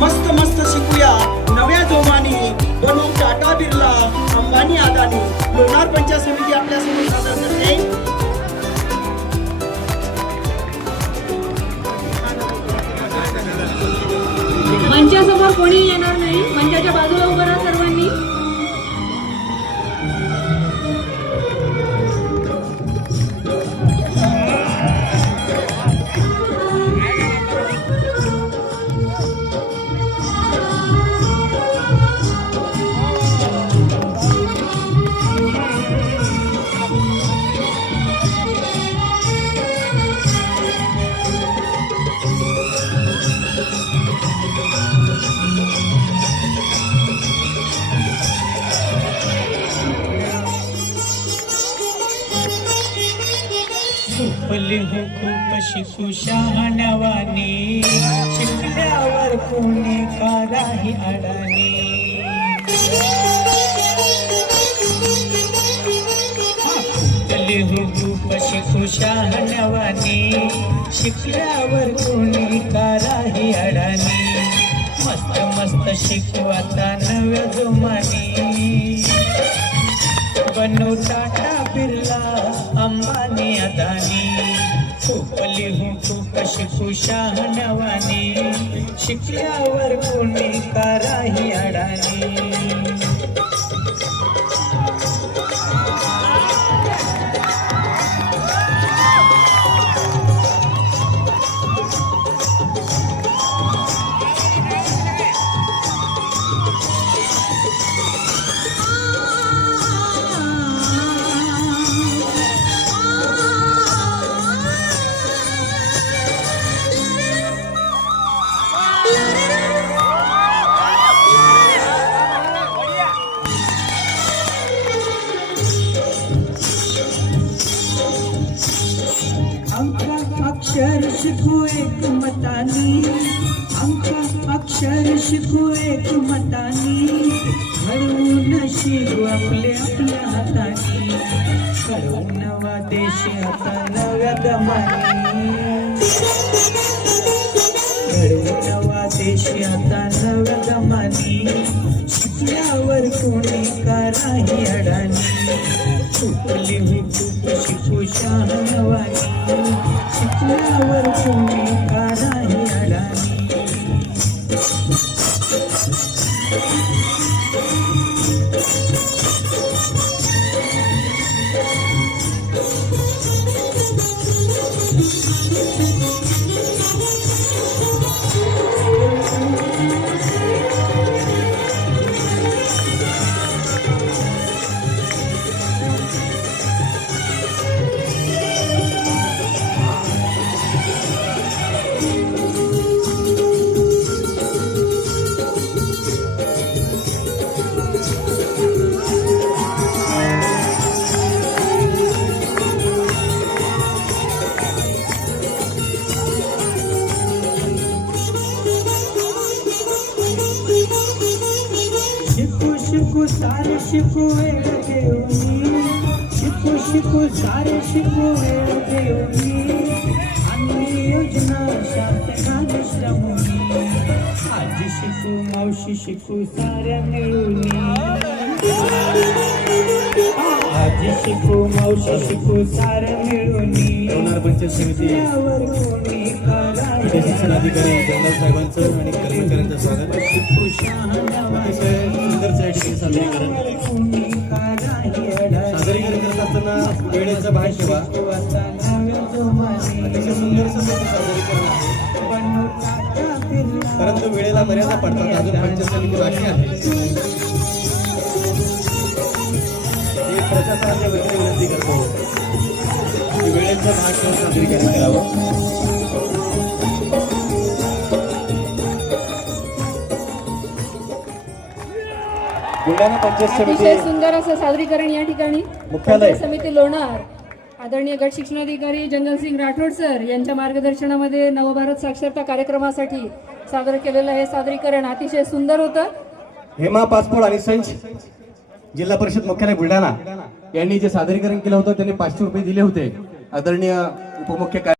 मस्त मस्त शिकूया. नव्या जोमानी बनू टाटा बिर्ला अंबानी आदानी लोणार पंचायत समिती आपल्यासमोर सादर करते. झोपली हो खूप शिकू शहाणवानी शिकल्यावर कोणी काराही अडाणी झोपली हो खूप शिकू शहाणवानी शिकल्यावर कोणी काराही अडानी। मस्त मस्त शिकवाता नव्या जोमानी। बनू टाटा अंबानी अदानी. खूपली हूँ खूप खुशा नवानी. शिकल्यावर कोणी काराही अडाणी शिकू एक मतानी. अंका अक्षर शिकू एक मतानी. घडवून शिकू आपले आपल्या हातानी. घडवून नवा देश आता नव्या गमानी. घडवून नवा देश आता नव्या गमानी. शिकल्यावर कोणी काराही अडाणी चुकली मी खूप शिकू शहाणवानी शिकू सारे शिकू वेळ देऊनी शिकू शिकू सारे शिकू वेळ देऊनी आणि योजना शासनात श्रमोनी आज शिकू मावशी शिकू साऱ्या मिळूनी आज शिकू मावशी शिकू साऱ्या मिळूनी यावर कोणी करा शिक्षण अधिकारी जनरल साहेबांचं आणि कर्मचाऱ्यांचं स्वागत. अतिशय सुंदरचं या ठिकाणी सादरीकरण. सादरीकरण करत असताना वेळेचं भाग ठेवा. अतिशय सुंदरचं सादरीकरण आहे. परंतु वेळेला मर्यादा पडतात. अजून पंचसमिती बाकी आहे. प्रशासनाच्या वतीने विनंती करतो वेळेचं वेळेचा भाग ठेवून सादरीकरण करावं. बुलढाणा पंचायत अतिशय सुंदर असं सादरीकरण या ठिकाणी. मुख्यालय. पंचायत समिती लोणार आदरणीय गट शिक्षणाधिकारी जंगलसिंग राठोड सर यांच्या मार्गदर्शनामध्ये नवभारत साक्षरता कार्यक्रमासाठी सादर केलेलं हे सादरीकरण अतिशय सुंदर होतं. हेमा पासपोर्ट आणि संच जिल्हा परिषद मुख्यालय बुलढाणा. यांनी जे सादरीकरण केलं होतं त्यांनी पाचशे रुपये दिले होते. आदरणीय उपमुख्य कार्य